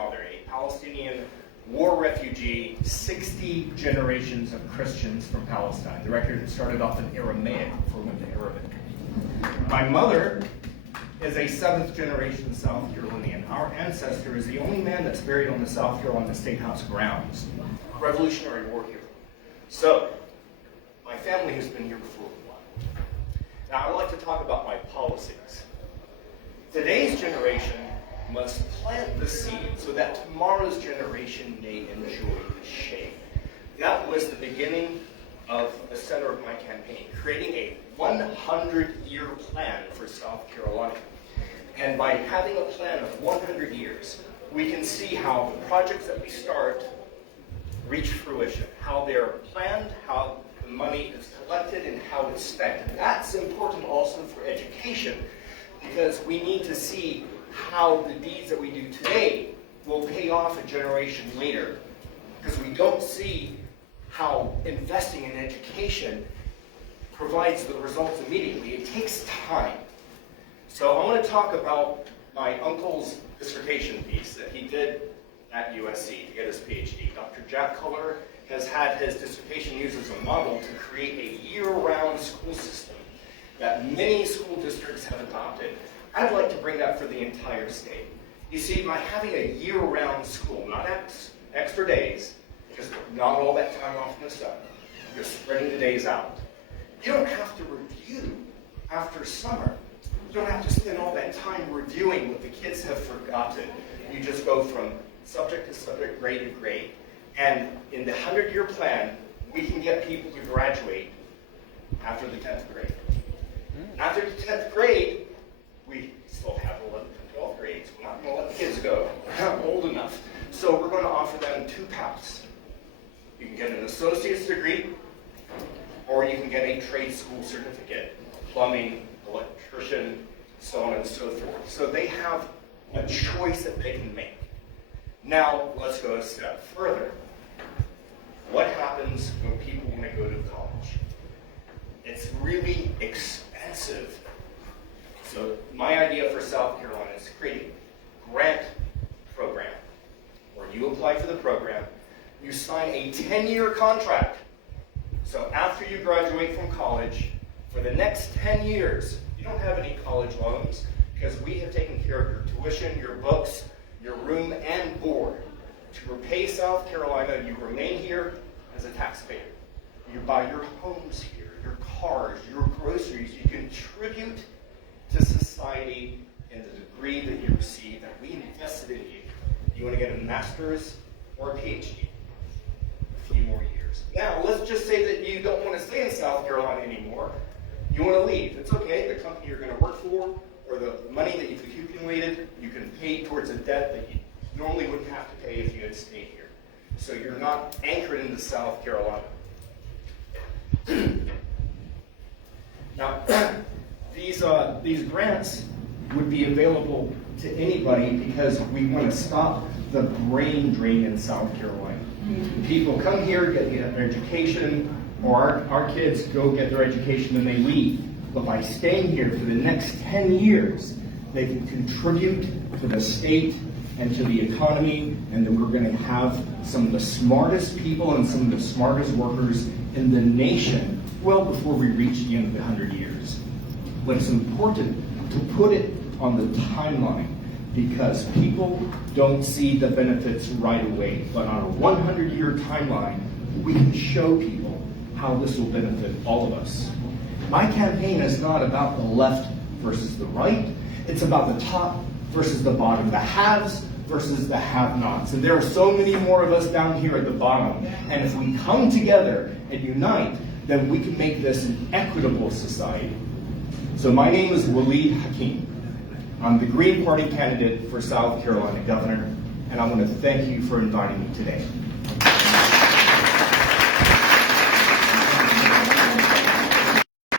father, a Palestinian war refugee, 60 generations of Christians from Palestine. The record started off in Aramaic before it went to Arabic. My mother is a 7th generation South Carolinian. Our ancestor is the only man that's buried on the South Carolina State House grounds. Revolutionary War hero. So, my family has been here before a while. Now, I'd like to talk about my policies. Today's generation must plant the seed so that tomorrow's generation may enjoy the shade. That was the beginning of the center of my campaign, creating a 100-year plan for South Carolina. And by having a plan of 100 years, we can see how the projects that we start reach fruition, how they're planned, how the money is collected, and how it's spent. And that's important also for education, because we need to see how the deeds that we do today will pay off a generation later, because we don't see how investing in education provides the results immediately. It takes time. So I want to talk about my uncle's dissertation piece that he did at USC to get his PhD. Dr. Jack Culler has had his dissertation used as a model to create a year-round school system that many school districts have adopted. I'd like to bring that for the entire state. You see, by having a year-round school, not extra days, because not all that time off in the summer, you're spreading the days out. You don't have to review after summer. You don't have to spend all that time reviewing what the kids have forgotten. You just go from subject to subject, grade to grade. And in the 100-year plan, we can get people to graduate after the 10th grade. After the 10th grade, we still have 11th and 12th grades. We're not going to let the kids go. They're not old enough. So we're going to offer them 2 paths. You can get an associate's degree, or you can get a trade school certificate, plumbing, electrician, so on and so forth. So they have a choice that they can make. Now, let's go a step further. What happens when people want to go to college? It's really expensive. So my idea for South Carolina is to create a grant program where you apply for the program, you sign a 10-year contract. So after you graduate from college, for the next 10 years, you don't have any college loans because we have taken care of your tuition, your books, your room, and board. To repay South Carolina, you remain here as a taxpayer. You buy your homes here, your cars, your groceries. You contribute to society in the degree that you receive, that we invested in you. You want to get a master's or a PhD? A few more years. Now, let's just say that you don't want to stay in South Carolina anymore. You want to leave. It's okay. The company you're going to work for, or the money that you've accumulated, you can pay towards a debt that you normally wouldn't have to pay if you had stayed here. So you're not anchored into South Carolina. Now, these grants would be available to anybody because we want to stop the brain drain in South Carolina. People come here, get their education, or our kids go get their education and they leave. But by staying here for the next 10 years, they can contribute to the state and to the economy, and that we're going to have some of the smartest people and some of the smartest workers in the nation well before we reach the end of the 100 years. But it's important to put it on the timeline because people don't see the benefits right away. But on a 100-year timeline, we can show people how this will benefit all of us. My campaign is not about the left versus the right. It's about the top versus the bottom, the haves versus the have-nots. And there are so many more of us down here at the bottom. And if we come together and unite, then we can make this an equitable society. So my name is Walid Hakim. I'm the Green Party candidate for South Carolina governor, and I want to thank you for inviting me today.